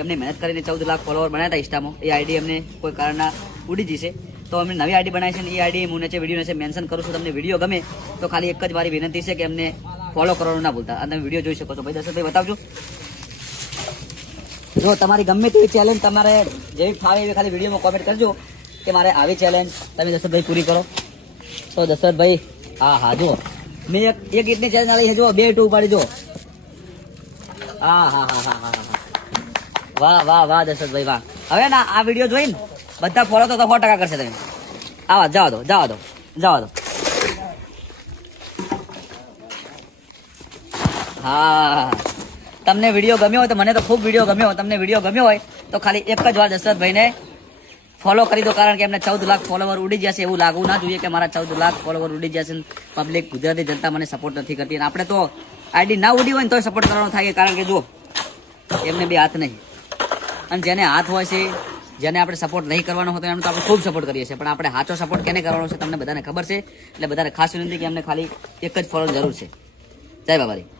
એમને મહેનત કરીને ચૌદ લાખ ફોલોવર બનાવ્યા હતા ઇન્સ્ટામાં. એ આઈડી એમને કોઈ કારણના ઉડી જશે. તો અમે નવી આઈડી બનાવી છે ને એ આઈડી હું નીચે વીડિયો નીચે મેન્શન કરું છું, તમને વીડિયો ગમે તો ખાલી એક જ મારી વિનંતી છે કે એમને ફોલો કરવાનું ના ભૂલતા. અને તમે વીડિયો જોઈ શકો છો. ભાઈ દર્શનભાઈ બતાવજો. જો તમારી ગમે તેવી ચેલેન્જ તમારે જેવી ફાવે એવી ખાલી વિડીયોમાં કોમેન્ટ કરજો કે મારે આવી ચેલેન્જ તમે દશરથભાઈ પૂરી કરો. તો દશરથભાઈ હા હા જો મેં એક એક ગીતની ચેલેન્જ આવી છે જો બે ટુ ઉપાડી જો હા હા હા હા હા. વાહ વાહ વાહ દશરથભાઈ વાહ. હવે ના, આ વીડિયો જોઈને બધા ફોલો તો સો ટકા કરશે તમે. આવા, જવા દો જવા દો જવા દો. હા. તમને વીડિયો ગમ્યો હોય તો મને તો ખૂબ વીડિયો ગમ્યો તમને વીડિયો ગમ્યો હોય તો ખાલી એક જ વાર દશરથભાઈને ફોલો કરી દો, કારણ કે એમને ચૌદ લાખ ફોલોવર ઉડી જશે એવું લાગવું ના જોઈએ કે મારા ચૌદ લાખ ફોલોવર ઉડી જશે પબ્લિક ગુજરાતી જનતા મને સપોર્ટ નથી કરતી. અને આપણે તો આઈડી ના ઉડી હોય ને તો સપોર્ટ કરવાનો થાય કારણ કે જો એમને બે હાથ નહીં. અને જેને હાથ હોય છે, જેને આપણે સપોર્ટ નહીં કરવાનો હોય તો એમને તો આપણે ખૂબ સપોર્ટ કરીએ છીએ. પણ આપણે સાચો સપોર્ટ કેને કરવાનો છે, તમને બધાને ખબર છે. એટલે બધાને ખાસ વિનંતી કે એમને ખાલી એક જ ફોલોની જરૂર છે. જય બાબારી